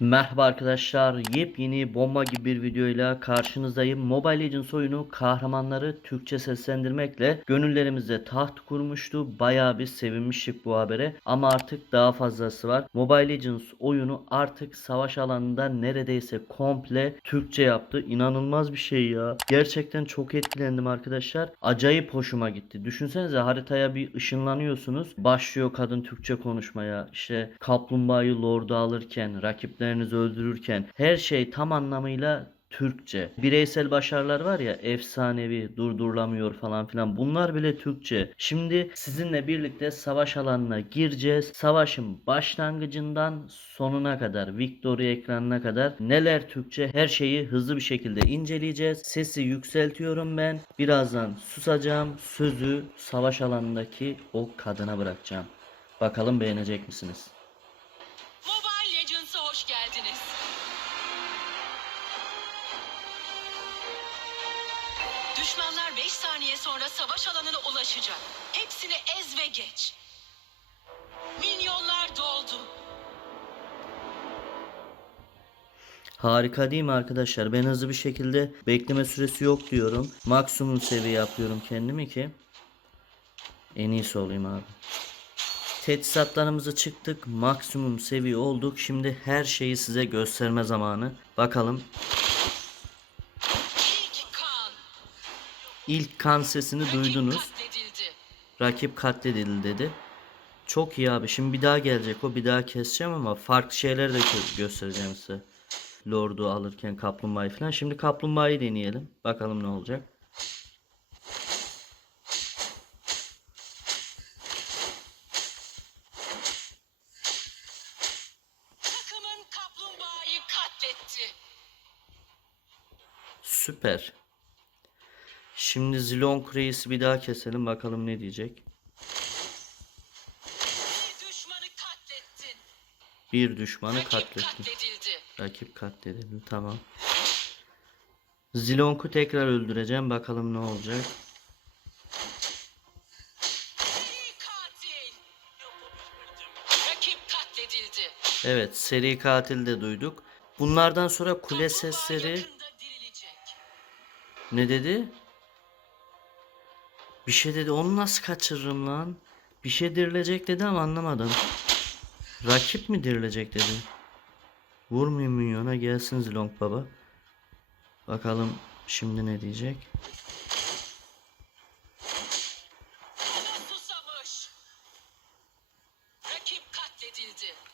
Merhaba arkadaşlar, yepyeni bomba gibi bir videoyla karşınızdayım. Mobile Legends oyunu kahramanları Türkçe seslendirmekle gönüllerimizde taht kurmuştu. Bayağı bir sevinmiştik bu habere ama artık daha fazlası var. Mobile Legends oyunu artık savaş alanında neredeyse komple Türkçe yaptı. İnanılmaz bir şey ya. Gerçekten çok etkilendim arkadaşlar. Acayip hoşuma gitti. Düşünsenize haritaya bir ışınlanıyorsunuz. Başlıyor kadın Türkçe konuşmaya. İşte kaplumbağayı lordu alırken, rakiplerinizi öldürürken her şey tam anlamıyla Türkçe. Bireysel başarılar var ya efsanevi, durdurulamıyor falan filan. Bunlar bile Türkçe. Şimdi sizinle birlikte savaş alanına gireceğiz. Savaşın başlangıcından sonuna kadar, victory ekranına kadar neler Türkçe her şeyi hızlı bir şekilde inceleyeceğiz. Sesi yükseltiyorum ben. Birazdan susacağım. Sözü savaş alanındaki o kadına bırakacağım. Bakalım beğenecek misiniz? Saniye sonra savaş alanına ulaşacak. Hepsini ez ve geç. Minyonlar doldu. Harika değil mi arkadaşlar? Ben hızlı bir şekilde bekleme süresi yok diyorum. Maksimum seviye yapıyorum kendimi ki en iyisi olayım abi. Teçhizatlarımızı çıktık. Maksimum seviye olduk. Şimdi her şeyi size gösterme zamanı. Bakalım. İlk kan sesini duydunuz. Rakip katledildi dedi. Çok iyi abi. Şimdi bir daha gelecek o. Bir daha keseceğim ama farklı şeyler de gö- göstereceğim size. Lord'u alırken kaplumbağayı falan. Şimdi kaplumbağayı deneyelim. Bakalım ne olacak. Süper. Şimdi Zilong Reis'i bir daha keselim. Bakalım ne diyecek. Bir düşmanı katlettin. Rakip katledildi. Rakip katledildi. Tamam. Zilong'u tekrar öldüreceğim. Bakalım ne olacak. Evet, seri katil de duyduk. Bunlardan sonra kule sesleri ne dedi? Bir şey dedi. Onu nasıl kaçırırım lan? Bir şey dirilecek dedi ama anlamadım. Rakip mi dirilecek dedi. Vurmayayım minyona gelsin Zilong baba. Bakalım şimdi ne diyecek.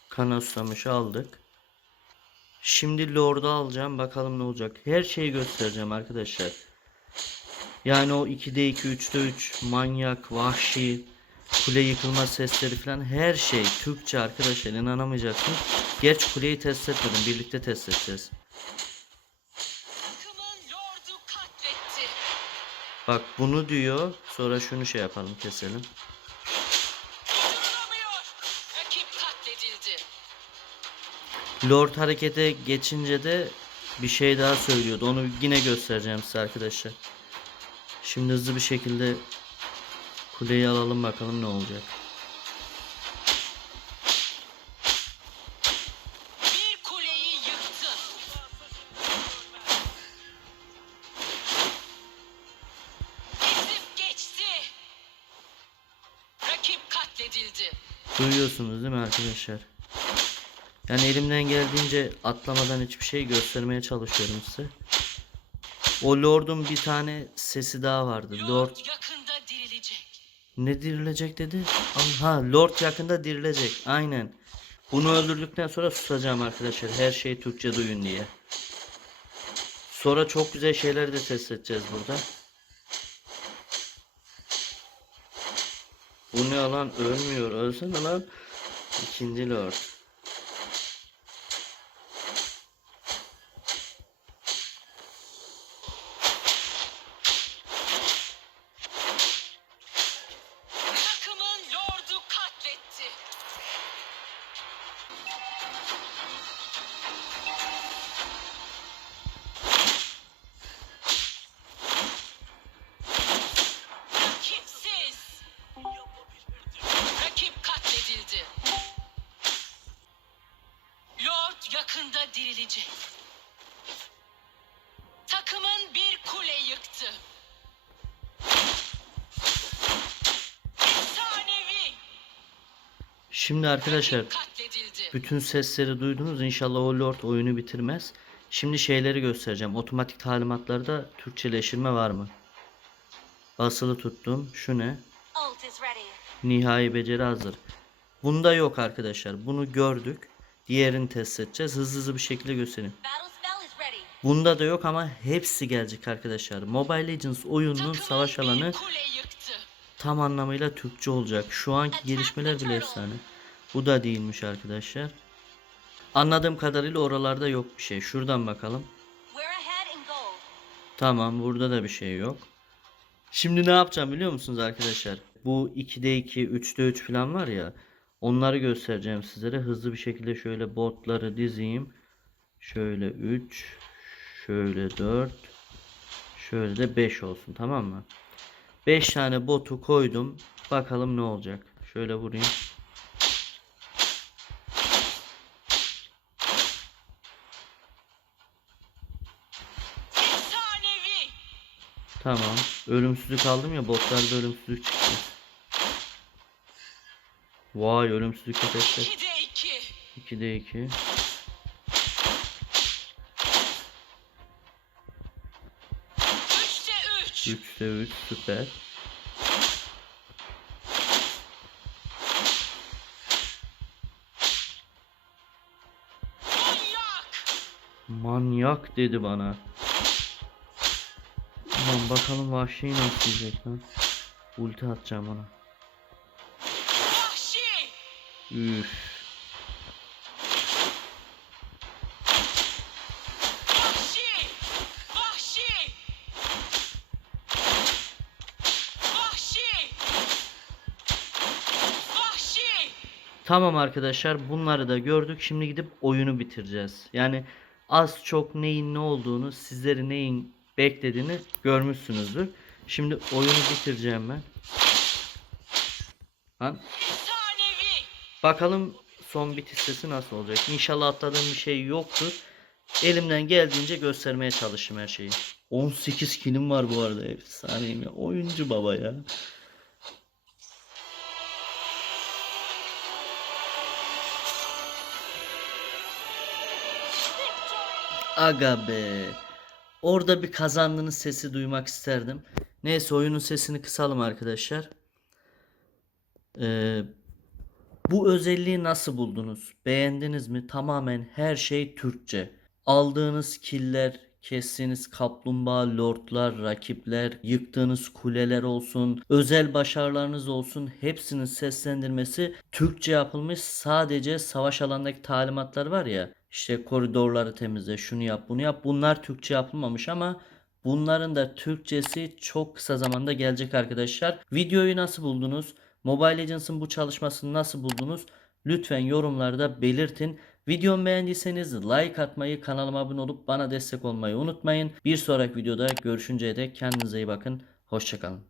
Kana susamışı aldık. Şimdi Lord'u alacağım. Bakalım ne olacak. Her şeyi göstereceğim arkadaşlar. Yani o 2'de 2, 3'te 3, manyak, vahşi, kule yıkılma sesleri falan her şey Türkçe arkadaşlar inanamayacaksınız. Geç kuleyi test etmedim. Birlikte test edeceğiz. Bak bunu diyor. Sonra şunu şey yapalım keselim. Lord harekete geçince de bir şey daha söylüyordu. Onu yine göstereceğim size arkadaşlar. Şimdi hızlı bir şekilde kuleyi alalım bakalım ne olacak. Bir kuleyi yıktın. Ezip geçti. Rakip katledildi. Duyuyorsunuz değil mi arkadaşlar? Yani elimden geldiğince atlamadan hiçbir şey göstermeye çalışıyorum size. O Lord'un bir tane sesi daha vardı. Lord yakında dirilecek. ne dirilecek dedi? Ha Lord yakında dirilecek. Aynen. Bunu öldürdükten sonra susacağım arkadaşlar. Her şeyi Türkçe duyun diye. Sonra çok güzel şeyler de test edeceğiz burada. Bu ne lan ölmüyor. Ölsene lan. İkinci Lord. Altında dirileceğiz. Takımın bir kule yıktı. Efsanevi Şimdi arkadaşlar bütün sesleri duydunuz. İnşallah o Lord oyunu bitirmez. Şimdi şeyleri göstereceğim. Otomatik talimatlarda Türkçeleştirme var mı? Basılı tuttum. Şu ne? Nihai beceri hazır. Bunda yok arkadaşlar. Bunu gördük. Diğerini test edeceğiz. Hızlı hızlı bir şekilde göstereyim. Bunda da yok ama hepsi gelecek arkadaşlar. Mobile Legends oyununun savaş alanı tam anlamıyla Türkçe olacak. Şu anki gelişmeler bile efsane. Bu da değilmiş arkadaşlar. Anladığım kadarıyla oralarda yok bir şey. Şuradan bakalım. Tamam burada da bir şey yok. Şimdi ne yapacağım biliyor musunuz arkadaşlar? Bu 2'de 2, 3'de 3 falan var ya. Onları göstereceğim sizlere. Hızlı bir şekilde şöyle botları dizeyim. Şöyle 3, şöyle 4, şöyle de 5 olsun tamam mı? 5 tane botu koydum. Bakalım ne olacak. Şöyle vurayım. Tamam. Ölümsüzlük aldım ya botlarda ölümsüzlük çıktı. Vay ölümsüzlük efektler. 2'de 2. 2'de 2. Üçte üç. 3'te 3 süper. Manyak. Manyak dedi bana. Tamam bakalım vahşi nasıl yiyecek lan. Ulti atacağım ona. Üf. Vahşi. Vahşi. Vahşi. Vahşi. Tamam arkadaşlar bunları da gördük. Şimdi gidip oyunu bitireceğiz. Yani az çok neyin ne olduğunu, sizleri neyin beklediğini görmüşsünüzdür. Şimdi oyunu bitireceğim ben. Lan. Bakalım son bitiş sesi nasıl olacak. İnşallah atladığım bir şey yoktur. Elimden geldiğince göstermeye çalıştım her şeyi. 18 kilim var bu arada. Efsaneyim ya. Oyuncu baba ya. Aga be. Orada bir kazandığınız sesi duymak isterdim. Neyse oyunun sesini kısalım arkadaşlar. Ee, bu özelliği nasıl buldunuz? Beğendiniz mi? Tamamen her şey Türkçe. Aldığınız killer, kestiğiniz kaplumbağa, lordlar, rakipler, yıktığınız kuleler olsun, özel başarılarınız olsun hepsinin seslendirmesi Türkçe yapılmış. Sadece savaş alanındaki talimatlar var ya işte koridorları temizle, şunu yap, bunu yap. Bunlar Türkçe yapılmamış ama bunların da Türkçesi çok kısa zamanda gelecek arkadaşlar. Videoyu nasıl buldunuz? Mobile Legends'ın bu çalışmasını nasıl buldunuz? Lütfen yorumlarda belirtin. Videomu beğendiyseniz like atmayı, kanalıma abone olup bana destek olmayı unutmayın. Bir sonraki videoda görüşünceye dek kendinize iyi bakın. Hoşçakalın.